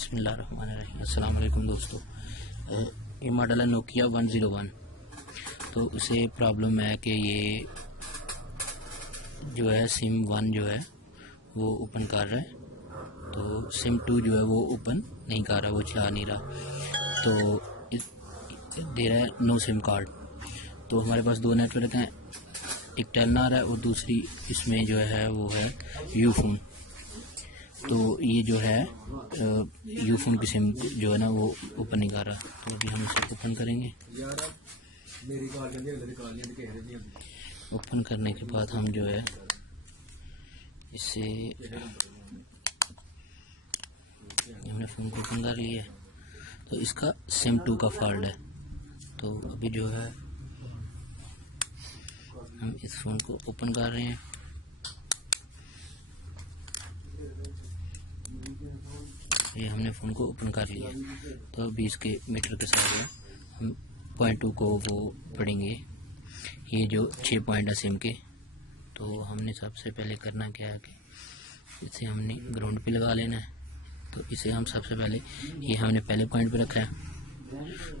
बिस्मिल्लाहिर्रहमानिर्रहीम। अस्सलाम वालेकुम दोस्तों। ये मॉडल है नोकिया 101। तो उसे प्रॉब्लम है कि ये जो है सिम 1 जो है वो ओपन कर रहा है, तो सिम 2 जो है वो ओपन नहीं कर रहा, वो चला नहीं रहा। तो दे रहा है नो सिम कार्ड। तो हमारे पास दो नेटवर्क हैं, एक टेलनार है और दूसरी इसमें जो है वो है यूफोन। तो ये जो है यूफोन की सिम जो है ना वो ओपन नहीं कर रहा। तो अभी हम इसे ओपन करेंगे। ओपन करने के बाद हम जो है इससे हमने फ़ोन को ओपन कर लिया है। तो इसका सिम 2 का फॉल्ट है। तो अभी जो है हम इस फ़ोन को ओपन कर रहे हैं। ये हमने फ़ोन को ओपन कर लिया। तो अभी इसके मीटर के साथ हम पॉइंट 2 को वो पढ़ेंगे, ये जो 6 पॉइंट है सिम के। तो हमने सबसे पहले करना क्या है कि इसे हमने ग्राउंड पे लगा लेना है। तो इसे हम सबसे पहले ये हमने पहले पॉइंट पे रखा है।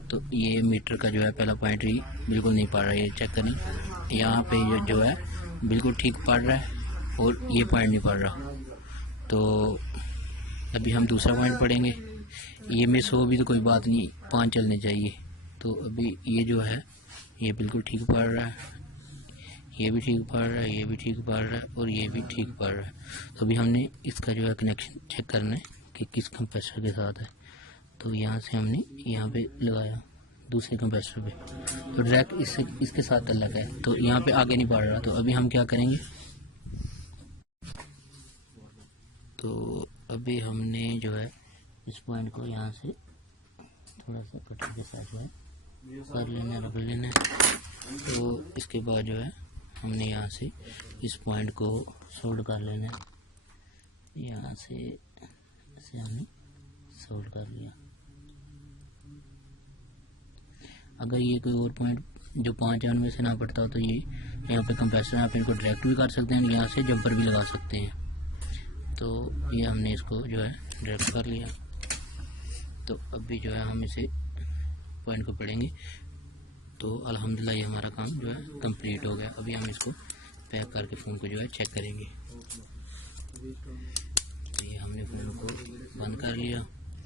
तो ये मीटर का जो है पहला पॉइंट ही बिल्कुल नहीं पड़ रहा है, ये चेक करें। यहाँ पे ये जो है बिल्कुल ठीक पड़ रहा है और ये पॉइंट नहीं पड़ रहा। तो अभी हम दूसरा पॉइंट पढ़ेंगे। ये मिस हो भी तो कोई बात नहीं, 5 चलने चाहिए। तो अभी ये जो है ये बिल्कुल ठीक पड़ रहा है, ये भी ठीक पड़ रहा है, ये भी ठीक पड़ रहा है और ये भी ठीक पड़ रहा है। तो अभी हमने इसका जो है कनेक्शन चेक करना है कि किस कंप्रेसर के साथ है। तो यहाँ से हमने यहाँ पे लगाया दूसरे कंप्रेसर पे, तो डायरेक्ट इसके साथ लगा है। तो यहाँ पे आगे नहीं बढ़ रहा। तो अभी हम क्या करेंगे, तो अभी हमने जो है इस पॉइंट को यहाँ से थोड़ा सा कटर के साथ जो है कर लेना, रख लेना। तो इसके बाद जो है हमने यहाँ से इस पॉइंट को सोल्ड कर लेना है। यहाँ से इसे हमने सोल्ड कर लिया। अगर ये कोई और पॉइंट जो 5 में से ना पड़ता हो तो ये यहाँ पे कंप्रेसर आप इनको डायरेक्ट भी कर सकते हैं, यहाँ से जंपर भी लगा सकते हैं। तो ये हमने इसको जो है डायरेक्ट कर लिया। तो अभी जो है हम इसे पॉइंट को पढ़ेंगे। तो अल्हम्दुलिल्लाह ये हमारा काम जो है कंप्लीट हो गया। अभी हम इसको पैक करके फ़ोन को जो है चेक करेंगे। तो ये हमने फ़ोन को बंद कर लिया।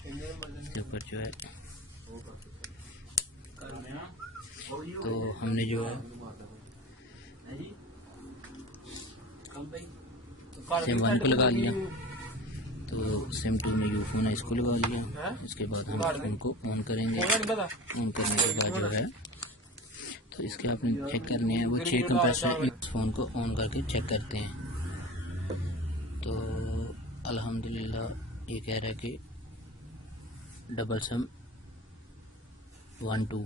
इसके ऊपर जो है तो हमने जो है सिम 1 को लगा लिया। तो सिम 2 में यूफोन है, इसको लगा लिया। इसके बाद हम फ़ोन को ऑन करेंगे। ऑन करने के बाद जो है तो इसके आपने चेक करने हैं वो 6 कंप्रेसर। इस फ़ोन को ऑन करके चेक करते हैं। तो अल्हम्दुलिल्लाह ये कह रहा है कि डबल सिम 1 2,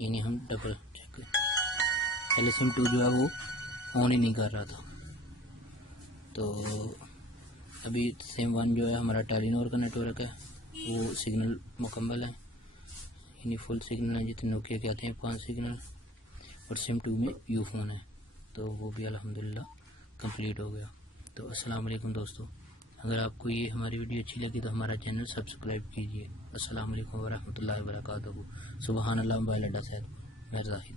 यानी हम डबल चेक करें। पहले सिम 2 जो है वो ऑन ही नहीं कर रहा था। तो अभी सिम 1 जो है हमारा टेलीनॉर का नेटवर्क है, वो सिग्नल मुकम्मल है, यानी फुल सिग्नल है जितने नोकिया के आते हैं 5 सिग्नल। और सिम 2 में यूफोन है, तो वो भी अल्हम्दुलिल्लाह कंप्लीट हो गया। तो अस्सलाम वालेकुम दोस्तों, अगर आपको ये हमारी वीडियो अच्छी लगी तो हमारा चैनल सब्सक्राइब कीजिए। अस्सलाम वालेकुम वरहमतुल्लाहि वबरकातुहू। सुबहान अल्लाह मोबाइल अड्डा सैयद मेहर जाहिद।